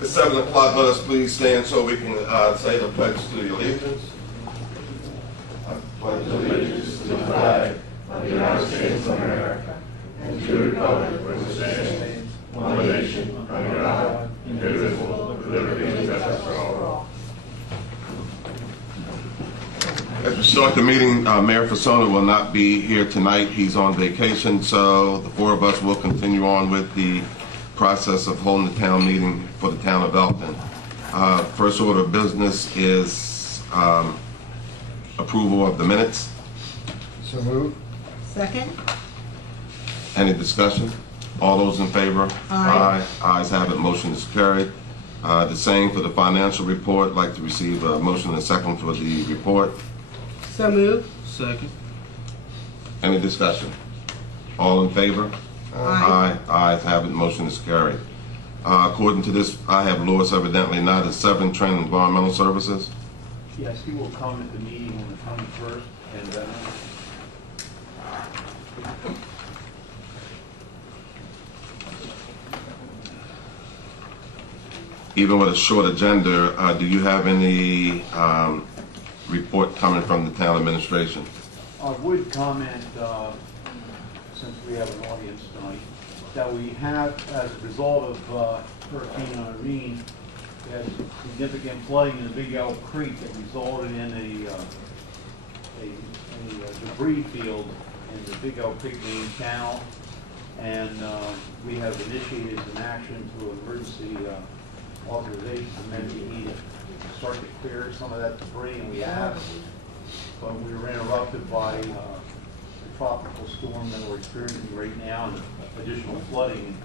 It's 7 o'clock. Let us please stand so we can say the pledge to the allegiance. I pledge allegiance to the flag of the United States of America and to the republic for which it stands, one nation, under God, indivisible, with liberty and justice for all. As we start the meeting, Mayor Fasona will not be here tonight. He's on vacation, so the four of us will continue on with the process of holding the town meeting for the town of Elkton. First order of business is approval of the minutes. So moved. Second. Any discussion? All those in favor? Aye. Ayes have it. Motion is carried. The same for the financial report. I'd like to receive a motion and a second for the report. So moved. Second. Any discussion? All in favor? Aye. Ayes have it. Motion is carried. According to this, I have Lewis evidently not at 7, Trend Environmental Services. Yes, he will come at the meeting on the 21st, and Even with a short agenda, do you have any report coming from the town administration? I would comment, since we have an audience tonight, that we have, as a result of Hurricane Irene, we had significant flooding in the Big Elk Creek that resulted in a debris field in the Big Elk Creek main channel, and we have initiated some action through emergency authorization amendment needed to start to clear some of that debris, and we have. But we were interrupted by the tropical storm that we're experiencing right now and additional flooding. And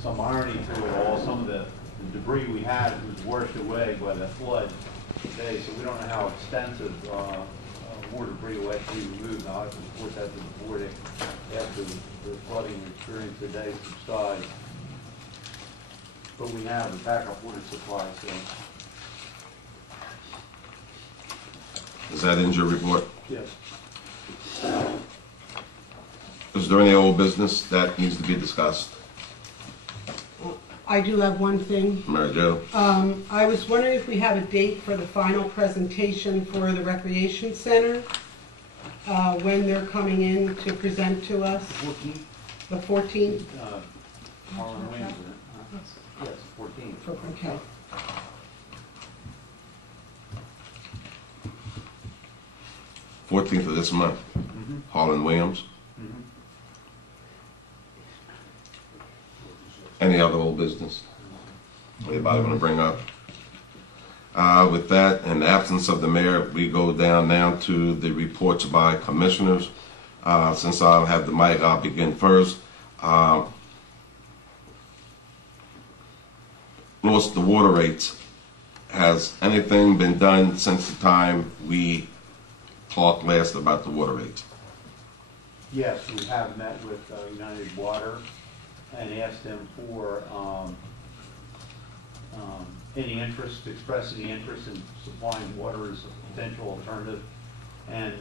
some irony to it all, some of the debris we had was washed away by the flood today, so we don't know how extensive more debris will actually be removed. I'll have to report that to the board after the flooding we experienced today subsides. But we have a backup water supply, so. Is that in your report? Yes. Is there any old business that needs to be discussed? I do have one thing. Mary Jo? I was wondering if we have a date for the final presentation for the Recreation Center, when they're coming in to present to us. 14th? The 14th? Harlan Williams, isn't it? Yes, 14th. Okay. 14th of this month. Harlan Williams. Any other old business anybody want to bring up? With that, in the absence of the mayor, we go down now to the reports by commissioners. Since I have the mic, I'll begin first. Louis, the water rates. Has anything been done since the time we talked last about the water rates? Yes, we have met with United Water and asked them for any interest, express any interest in supplying water as a potential alternative. And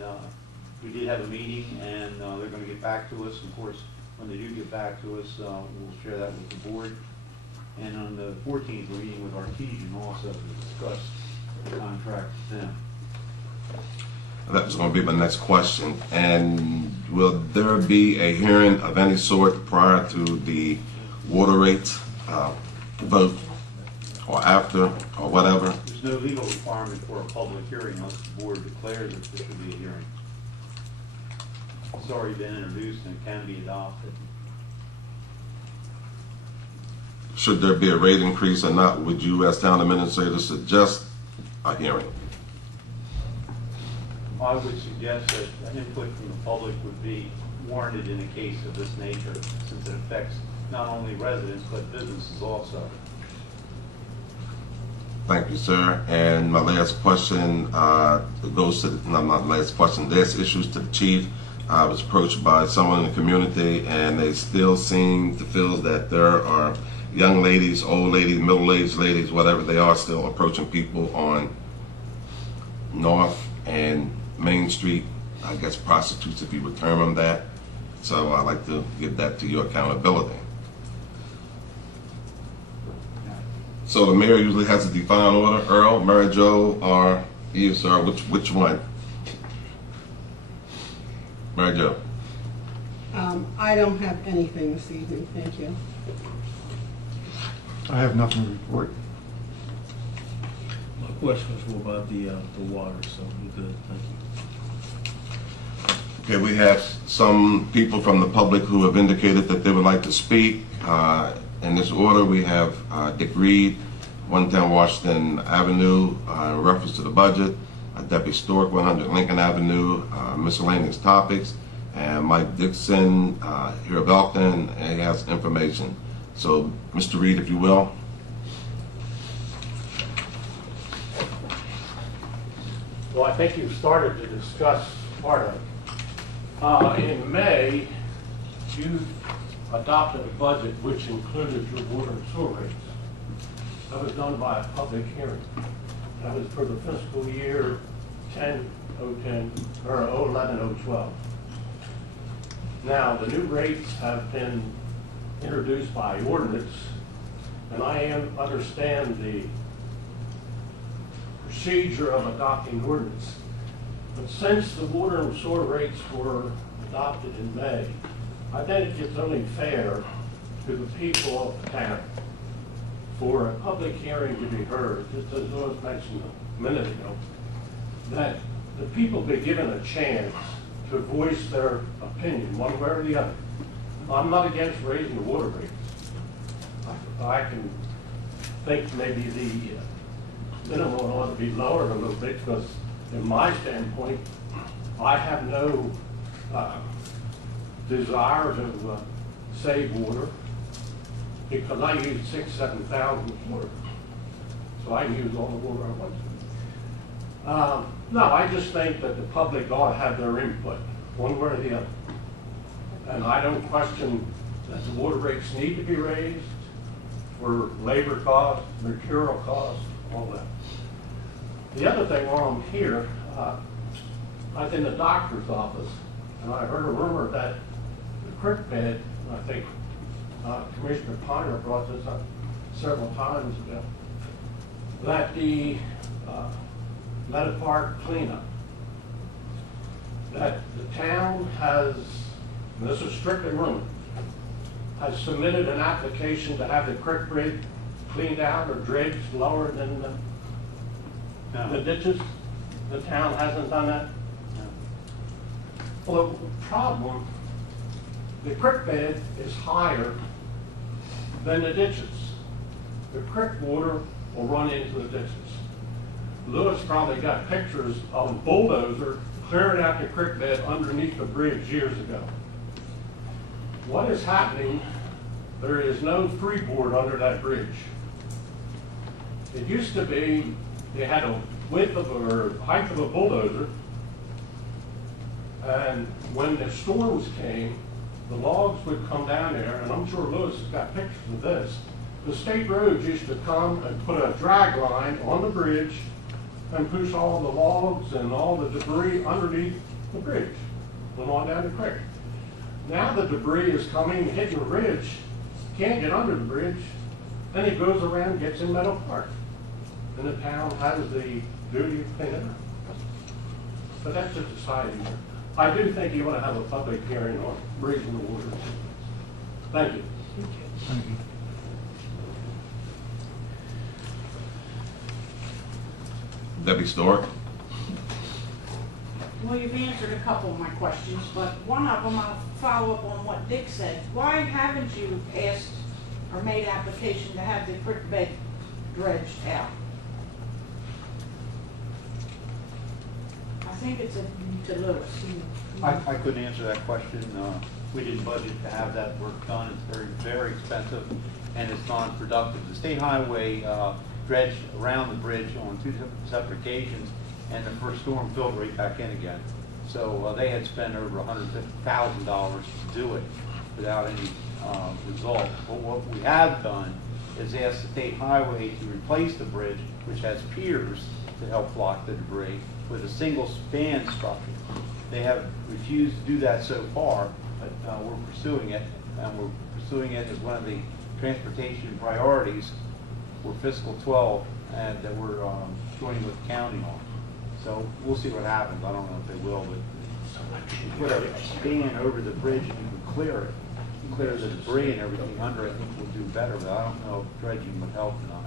we did have a meeting, and they're going to get back to us. Of course, when they do get back to us, we'll share that with the board. And on the 14th, we're meeting with Artesian also to discuss the contract with them. That was going to be my next question. And will there be a hearing of any sort prior to the water rates vote, or after, or whatever? There's no legal requirement for a public hearing unless the board declares that there should be a hearing. It's already been introduced and it can be adopted. Should there be a rate increase or not? Would you, as town administrator, suggest a hearing? I would suggest that input from the public would be warranted in a case of this nature, since it affects not only residents but businesses also. Thank you, sir. And my last question goes to not my last question. There's issues to the chief. I was approached by someone in the community, and they still seem to feel that there are young ladies, old ladies, middle-aged ladies, whatever they are, still approaching people on North and Main Street. I guess prostitutes, if you would term them that. So I'd like to give that to your accountability. So the mayor usually has a defined order. Earl, Mary Jo, or you, sir? Which one? Mary Jo. I don't have anything this evening, thank you. I have nothing to report. My questions were about the water, so we're good, thank you. Okay, we have some people from the public who have indicated that they would like to speak. In this order, we have Dick Reed, 110 Washington Avenue, in reference to the budget, Deputy Stork, 100 Lincoln Avenue, miscellaneous topics, and Mike Dixon here of Elkton, and he has information. So, Mr. Reed, if you will. Well, I think you've started to discuss part of it. In May, you adopted a budget which included your water and sewer rates. That was done by a public hearing. That was for the fiscal year 010 or 011-012. Now, the new rates have been introduced by ordinance, and I understand the procedure of adopting ordinance. But since the water and sewer rates were adopted in May, I think it's only fair to the people of the town for a public hearing to be heard, just as Louis mentioned a minute ago, that the people be given a chance to voice their opinion, one way or the other. I'm not against raising the water rates. I can think maybe the minimum ought to be lowered a little bit, because in my standpoint, I have no desire to save water, because I use 6,000 to 7,000 water. So I use all the water I want to. No, I just think that the public ought to have their input, one way or the other. And I don't question that the water rates need to be raised for labor costs, material costs, all that. The other thing while I'm here, I was in the doctor's office, and I heard a rumor that the creek bed, I think Commissioner Ponder brought this up several times ago, that the Meadow Park cleanup, that the town has, and this is strictly rumor, has submitted an application to have the creek bed cleaned out or dredged lower than the ditches. The town hasn't done that. Well, the problem, the creek bed is higher than the ditches. The creek water will run into the ditches. Louis probably got pictures of a bulldozer clearing out the creek bed underneath the bridge years ago. What is happening, there is no freeboard under that bridge. It used to be, they had a width of or height of a bulldozer, and when the storms came, the logs would come down there, and I'm sure Louis has got pictures of this. The state roads used to come and put a drag line on the bridge and push all the logs and all the debris underneath the bridge, went on down the creek. Now the debris is coming, hitting the bridge, can't get under the bridge, then it goes around and gets in Meadow Park. And the town has the duty of cleaning it up. But that's just a side issue. I do think you want to have a public hearing on raising the water. Thank you. Thank you. Debbie Stork. Well, you've answered a couple of my questions, but one of them I'll follow up on what Dick said. Why haven't you asked or made application to have the creek bed dredged out? I think it's to Lewis. I couldn't answer that question. We didn't budget to have that work done. It's very, very expensive, and it's non-productive. The state highway dredged around the bridge on 2 separate occasions, and the first storm filled right back in again. So they had spent over $150,000 to do it without any result. But what we have done is ask the state highway to replace the bridge, which has piers to help block the debris, with a single span structure. They have refused to do that so far, but we're pursuing it, and we're pursuing it as one of the transportation priorities for fiscal 12 and that we're joining with the county on. So we'll see what happens. I don't know if they will, but put a span over the bridge and you can clear it, clear the debris and everything under it, I think we'll do better, but I don't know if dredging would help or not.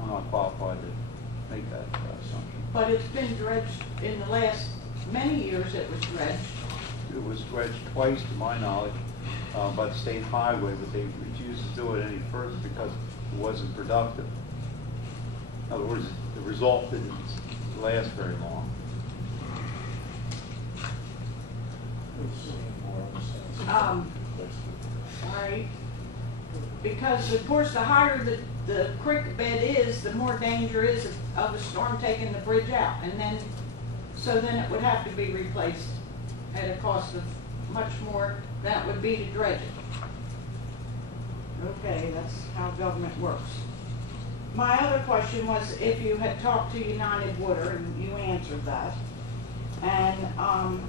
I'm not qualified to make that assumption. But it's been dredged in the last many years, it was dredged. It was dredged twice, to my knowledge, by the state highway, but they refused to do it any further because it wasn't productive. In other words, the result didn't last very long. All right. Because of course, the higher the creek bed is, the more danger is of a storm taking the bridge out. And then, so then it would have to be replaced at a cost of much more than it would be to dredge it. Okay, that's how government works. My other question was if you had talked to United Water, and you answered that. And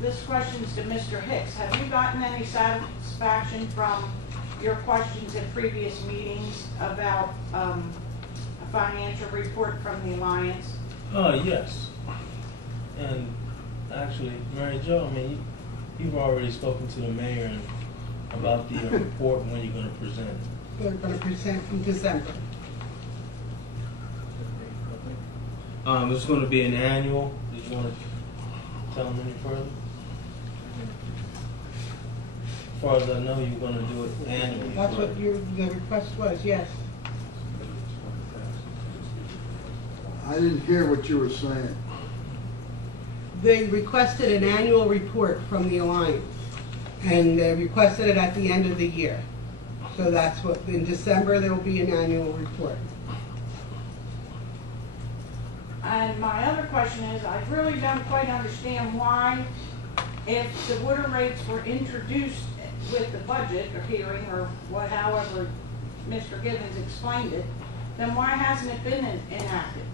this question's to Mr. Hicks. Have you gotten any satisfaction from your questions at previous meetings about a financial report from the Alliance? Yes. And actually, Mary Jo, I mean, you've already spoken to the mayor about the report and when you're going to present it. They're going to present in December. It's going to be an annual. Did you want to tell them any further? As far as I know, you're going to do it annually. That's right? what the request was, yes. I didn't hear what you were saying. They requested an annual report from the Alliance, and they requested it at the end of the year. So that's what, in December, there will be an annual report. And my other question is, I really don't quite understand why, if the water rates were introduced with the budget or hearing or what, however Mr. Gibbons explained it, then why hasn't it been enacted?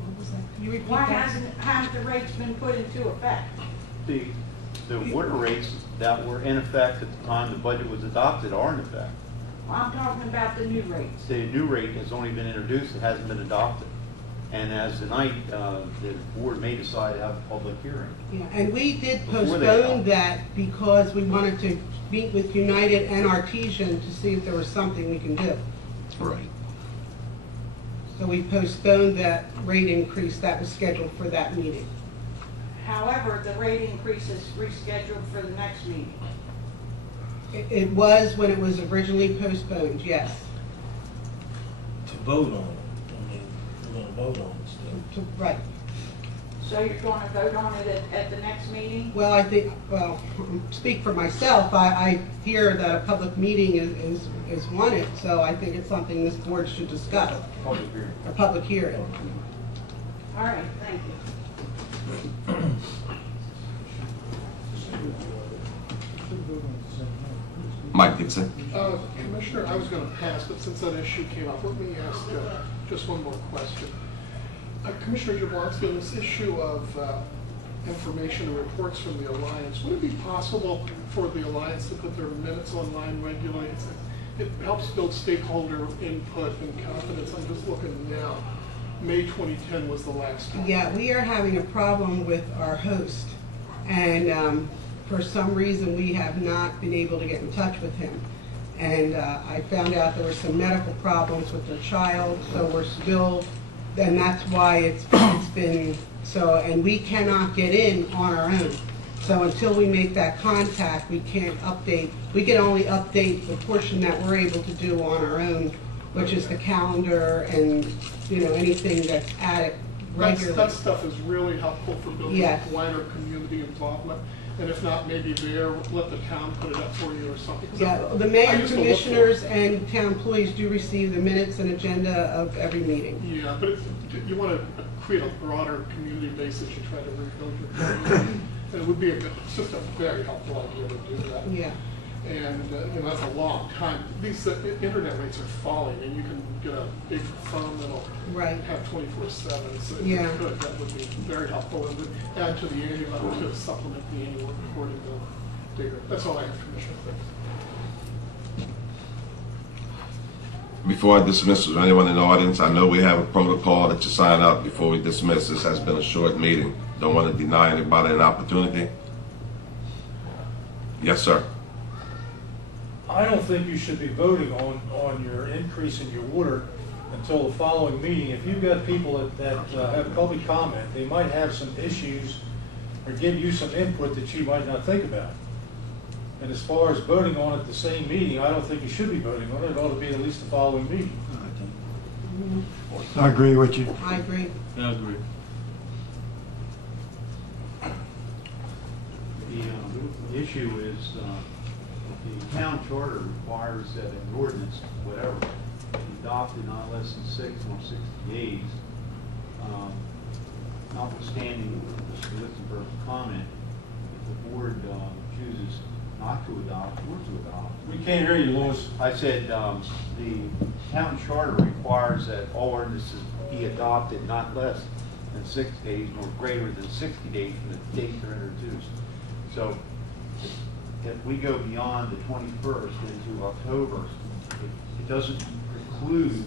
What was that? Can you repeat Why that? haven't the rates been put into effect? The water rates that were in effect at the time the budget was adopted are in effect. Well, I'm talking about the new rates. The new rate has only been introduced, it hasn't been adopted. And as tonight, the board may decide to have a public hearing. Yeah, and we did Before they postpone come. that because we wanted to meet with United and Artesian to see if there was something we can do. Right. So we postponed that rate increase that was scheduled for that meeting. However, the rate increase is rescheduled for the next meeting. It was when it was originally postponed, yes. To vote on it. I mean, we're going to vote on it still. Right. So you're going to vote on it at the next meeting? Well, I think, well, speak for myself, I hear that a public meeting is wanted, so I think it's something this board should discuss. Public hearing. A public hearing. All right, thank you. Mike Dixon. Commissioner, I was going to pass, but since that issue came up, let me ask just one more question. Commissioner Jablonski, on this issue of information and reports from the Alliance, would it be possible for the Alliance to put their minutes online regularly? It helps build stakeholder input and confidence. I'm just looking now. May 2010 was the last time. Yeah, we are having a problem with our host, and for some reason we have not been able to get in touch with him. And I found out there were some medical problems with their child, so we're still, and that's why it's been so, and we cannot get in on our own. So until we make that contact, we can't update. We can only update the portion that we're able to do on our own, which is the calendar and, you know, anything that's added regularly. That stuff is really helpful for building Yes. wider community involvement. And if not, maybe let the town put it up for you or something. 'Cause Yeah, the I mayor, used to look for it. commissioners, and town employees do receive the minutes and agenda of every meeting. Yeah, but you want to create a broader community base as you try to rebuild your community. And it would be it's just a very helpful idea to do that. Yeah, And, you know, that's a long time. These internet rates are falling, and you can get a big phone that'll right. have 24/7. So if Yeah. you could, that would be very helpful, and would add to the annual, to supplement the annual reporting bill data. That's all I have, Commissioner. Thanks. Before I dismiss, is there anyone in the audience? I know we have a protocol that you sign up before we dismiss. This has been a short meeting. Don't want to deny anybody an opportunity. Yes, sir. I don't think you should be voting on your increase in your water until the following meeting. If you've got people that have public comment, they might have some issues or give you some input that you might not think about. And as far as voting on it the same meeting, I don't think you should be voting on it. It ought to be at least the following meeting. I agree with you. I agree. I agree. The issue is, the town charter requires that an ordinance, whatever, be adopted not less than 6 or 60 days. Notwithstanding Mr. Lichtenberg's comment, if the board chooses not to adopt or to adopt. We can't hear you, Louis. I said, the town charter requires that all ordinances be adopted not less than 6 days nor greater than 60 days from the date they're introduced. So if we go beyond the 21st into October, it doesn't preclude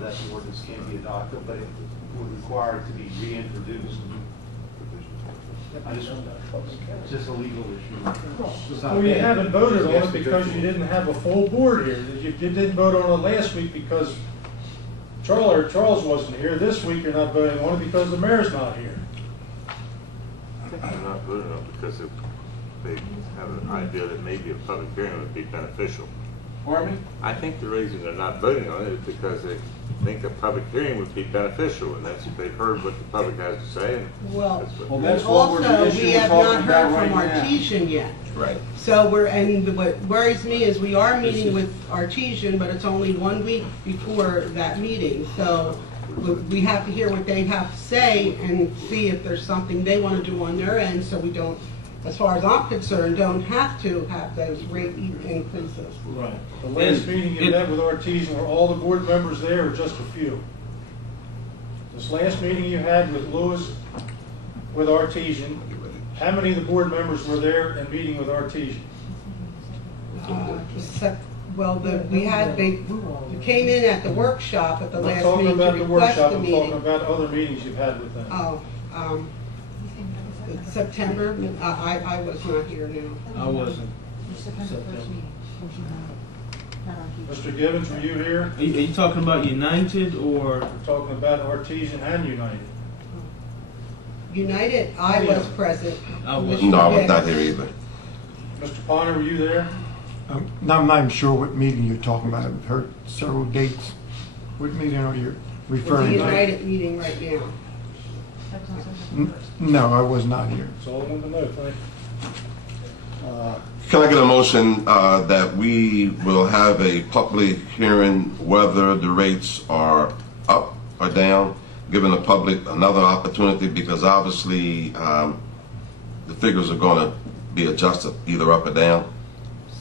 that the ordinance can be adopted, but it would require it to be reintroduced. It's just a legal issue. Well, you haven't voted on it because you didn't have a full board here. You didn't vote on it last week because Charles wasn't here. This week you're not voting on it because the mayor's not here. I think they're not voting on it because they have an idea that maybe a public hearing would be beneficial. Pardon me? I think the reason they're not voting on it is because they think a public hearing would be beneficial, and that's they've heard what the public has to say. And Well, that's what we're- the also, issue we we're have talking not heard about right from now. Artesian yet. Right. So what worries me is we are meeting with Artesian, but it's only 1 week before that meeting. So we have to hear what they have to say and see if there's something they want to do on their end, so we don't, as far as I'm concerned, don't have to have those rate increases. Right. The last And meeting you it- met with Artesian, were all the board members there or just a few? This last meeting you had with Lewis, with Artesian, how many of the board members were there and meeting with Artesian? Well, they came in at the workshop at the I'm not last talking meeting to about the request workshop, the I'm talking meeting. about other meetings you've had with them. Oh, September, I was not here now. I wasn't. Mr. Gibbons, were you here? Are you talking about United or? We're talking about Artesian and United. United, I was present. I was. Mr. No, I was Gibbs. not here either. Mr. Bonner, were you there? I'm not even sure what meeting you're talking about. I've heard several dates. What meeting are you It's referring the to? United meeting right now. No, I was not here. That's all I wanted to know, thank you. Can I get a motion that we will have a public hearing whether the rates are up or down, giving the public another opportunity, because obviously the figures are going to be adjusted either up or down.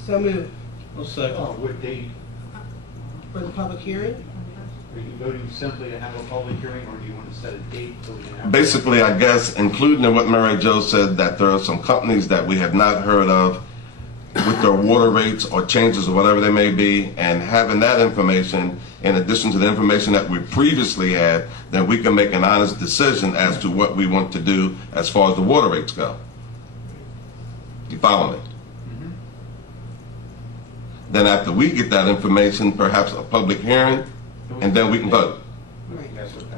So moved. One second. What date? For the public hearing? Are you voting simply to have a public hearing, or do you want to set a date so we can have? Basically, I guess, including in what Mary Jo said, that there are some companies that we have not heard of with their water rates or changes or whatever they may be, and having that information in addition to the information that we previously had, then we can make an honest decision as to what we want to do as far as the water rates go. You follow me? Then after we get that information, perhaps a public hearing, and then we can vote. Right. Yes, okay.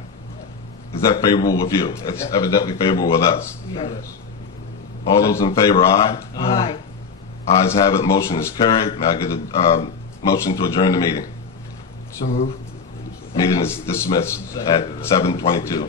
Is that favorable with you? It's evidently favorable with us. Yes. All those in favor, aye? Aye. Ayes have it, motion is carried. May I get a motion to adjourn the meeting? So move. Meeting is dismissed at 7:22.